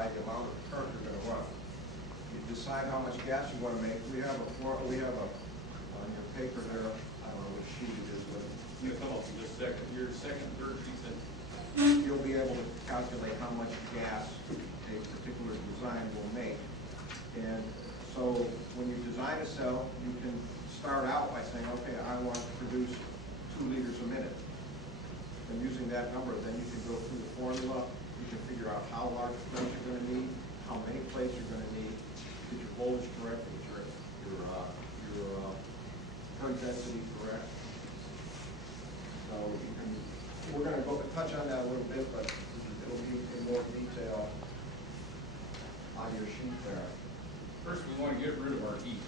by the amount of current you're going to run. You decide how much gas you want to make. We have a on your paper there. I don't know which sheet it is, but You come up in just a second. Your second, third sheet said. you'll be able to calculate how much gas a particular design will make. And so when you design a cell, you can start out by saying, okay, I want to produce 2 liters a minute. And using that number, then you can go through the formula. You can figure out how large plates you're going to need, how many plates you're going to need, get your voltage correct, get your current density correct. So you can, we're going to touch on that a little bit, but it'll be in more detail on your sheet there. First, we want to get rid of our heat.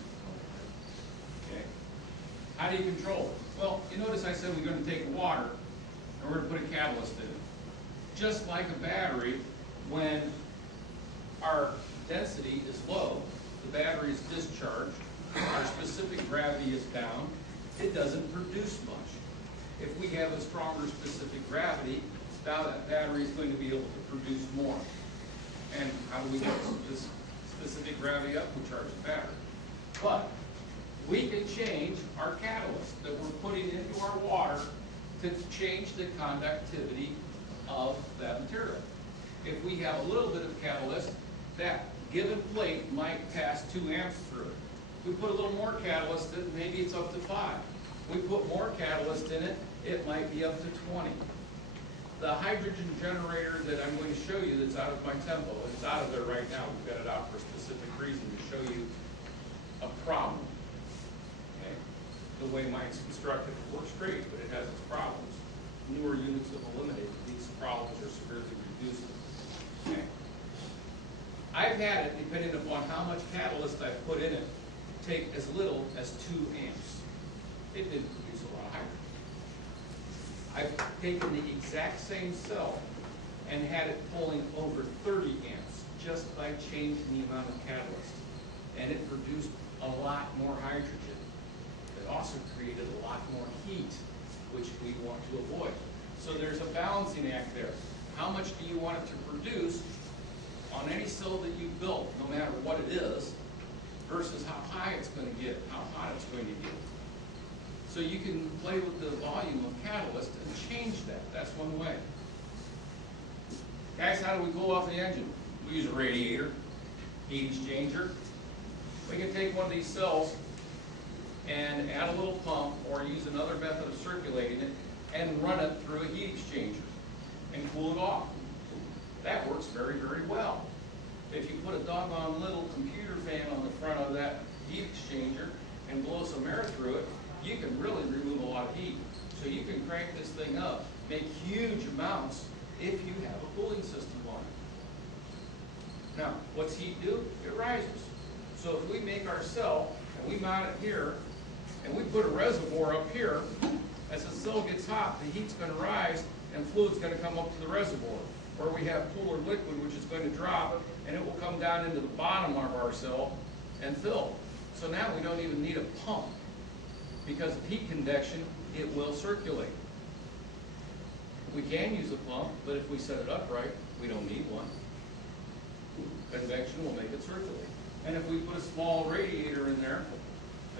Okay. How do you control it? Well, you notice I said we're going to take water and we're going to put a catalyst in it. Just like a battery, when our density is low, the battery is discharged, our specific gravity is down, it doesn't produce much. If we have a stronger specific gravity, now that battery is going to be able to produce more. And how do we get this specific gravity up? We charge the battery. But we can change our catalyst that we're putting into our water to change the conductivity of that material. If we have a little bit of catalyst, that given plate might pass 2 amps through it. We put a little more catalyst in it, maybe it's up to 5. We put more catalyst in it, it might be up to 20. The hydrogen generator that I'm going to show you that's out of my tempo, it's out of there right now. We've got it out for a specific reason to show you a problem. Okay? The way mine's constructed, it works great, but it has its problems. Newer units have eliminated these problems or severely reduced them. Okay? I've had it, depending upon how much catalyst I've put in it, take as little as 2 amps. It didn't produce a lot of hydrogen. I've taken the exact same cell and had it pulling over 30 amps just by changing the amount of catalyst. And it produced a lot more hydrogen. It also created a lot more heat, which we want to avoid. So there's a balancing act there. How much do you want it to produce on any cell that you built, no matter what it is, versus how high it's going to get, how hot it's going to get. So you can play with the volume of catalyst and change that. That's one way. Guys, how do we cool off the engine? We use a radiator, heat exchanger. We can take one of these cells and add a little pump or use another method of circulating it and run it through a heat exchanger and cool it off. That works very, very well. If you put a doggone little computer fan on the front of that heat exchanger and blow some air through it, you can really remove a lot of heat. So you can crank this thing up, make huge amounts if you have a cooling system on it. Now, what's heat do? It rises. So if we make our cell and we mount it here and we put a reservoir up here, as the cell gets hot, the heat's going to rise and fluid's going to come up to the reservoir. Or we have cooler liquid which is going to drop and it will come down into the bottom of our cell and fill. So now we don't even need a pump. Because of heat convection, it will circulate. We can use a pump, but if we set it up right, we don't need one. Convection will make it circulate. And if we put a small radiator in there,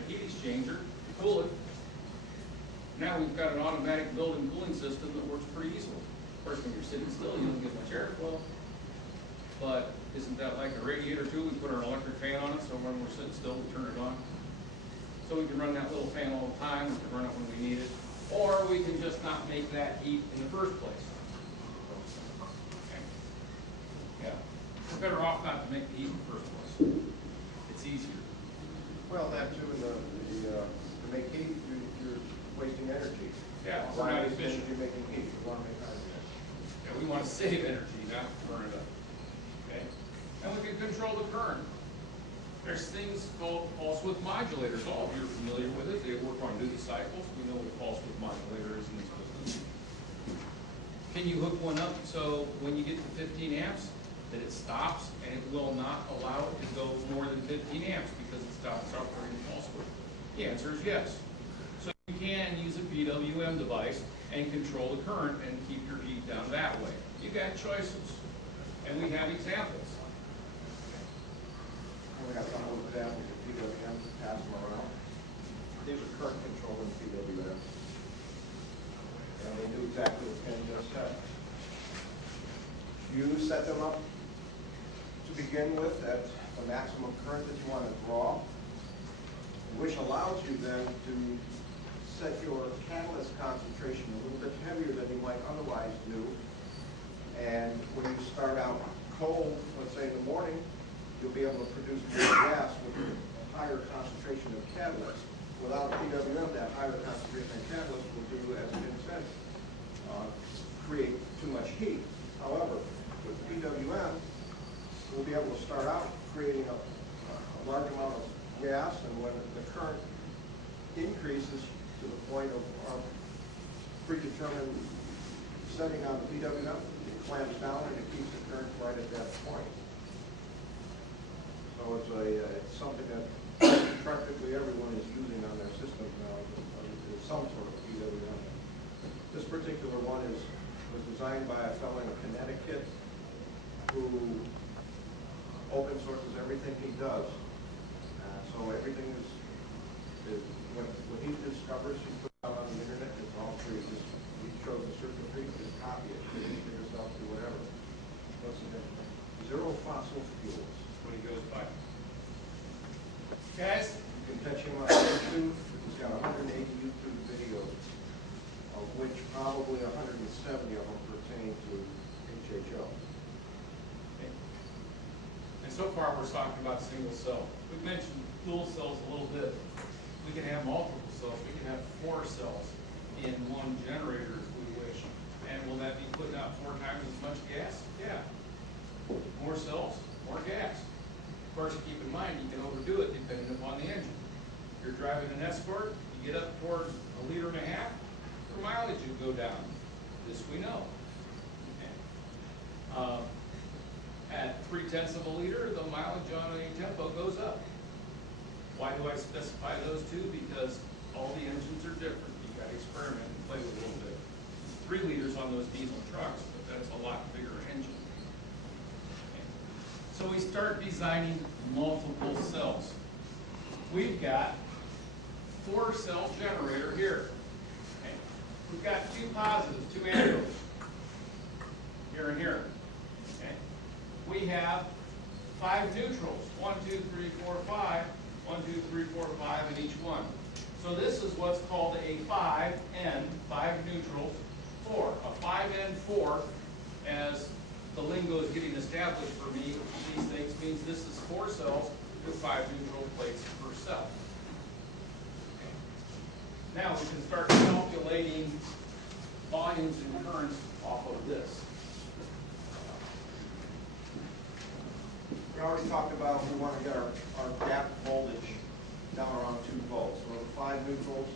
a heat exchanger, cool it, now we've got an automatic built-in cooling system that works pretty easily. Of course, when you're sitting still, you don't get much airflow. But isn't that like a radiator too? We put our electric fan on it, so when we're sitting still, we turn it on. So we can run that little fan all the time, we can run it when we need it, or we can just not make that heat in the first place. Okay. Yeah, we're better off not to make the heat in the first place. It's easier. Well, that too, to make heat, you're wasting energy. Yeah, we're not efficient. You're making heat. You want to make hydrogen. Yeah, we want to save energy, not burn it up. Okay, and we can control the current. There's things called pulse width modulators. All of you are familiar with it. They work on duty cycles. We know what a pulse width modulator is in this business. Can you hook one up so when you get to 15 amps that it stops and it will not allow it to go more than 15 amps because it stops operating the pulse width? The answer is yes. So you can use a PWM device and control the current and keep your heat down that way. You got choices. And we have examples. we got some of those examples of PWM, pass them around. These are current controlling PWM. And they do exactly what Ken just said. You set them up to begin with at the maximum current that you want to draw, which allows you then to set your catalyst concentration a little bit heavier than you might otherwise do. And when you start out cold, let's say in the morning, you'll be able to produce more gas with a higher concentration of catalyst. Without PWM, that higher concentration of catalyst will do, as Jim said, create too much heat. However, with PWM, we'll be able to start out creating a large amount of gas, and when the current increases to the point of our predetermined setting on the PWM, it clamps down and it keeps the current right at that point. So it's something that practically everyone is using on their system now, is some sort of PWM. This particular one was designed by a fellow in Connecticut who open sources everything he does. So everything is when he discovers, he puts it out on the internet, it's all free. He shows the circuitry, just copy it, figure yourself, do whatever. What's the difference? Zero fossil fuels. What he goes by. Guys? You can catch him on YouTube. He's got 180 YouTube videos, of which probably 170 of them pertain to HHO. And so far, we're talking about single cell. We've mentioned dual cells a little bit. We can have multiple cells. We can have 4 cells in one generator if we wish. And will that be putting out 4 times as much gas? Yeah. More cells, more gas. Of course, keep in mind, you can overdo it depending upon the engine. If you're driving an Escort, you get up towards 1.5 liters, your mileage will go down. This we know. Okay. At 0.3 liters, the mileage on a tempo goes up. Why do I specify those two? Because all the engines are different. You've got to experiment and play with a little bit. 3 liters on those diesel trucks, but that's a lot bigger engine. Okay. So we start designing multiple cells. We've got 4-cell generator here. Okay. We've got 2 positives, 2 anodes, here and here. Okay. We have 5 neutrals, 1, 2, 3, 4, 5, 1, 2, 3, 4, 5 in each one. So this is what's called a 5N, 5 neutrals, 4. A 5N4, as the lingo is getting established for me, these things means this is 4 cells with 5 neutral plates per cell. Okay. Now we can start calculating volumes and currents off of this. We already talked about we want to get our gap voltage down around 2 volts. So the 5 neutrals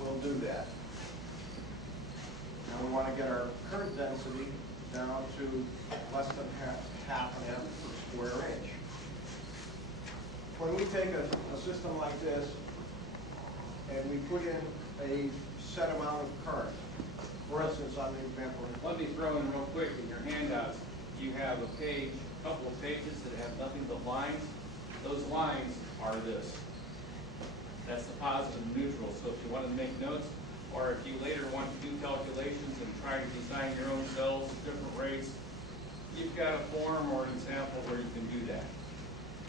will do that. Now we want to get our current density down to less than half an amp per square inch. When we take a system like this and we put in a set amount of current, for instance, on the example. Let me throw in real quick in your handouts. You have a page, a couple of pages that have nothing but lines. Those lines are this. That's the positive and neutral. So if you want to make notes, or if you later want to do calculations and try to design your own cells at different rates, you've got a form or an example where you can do that.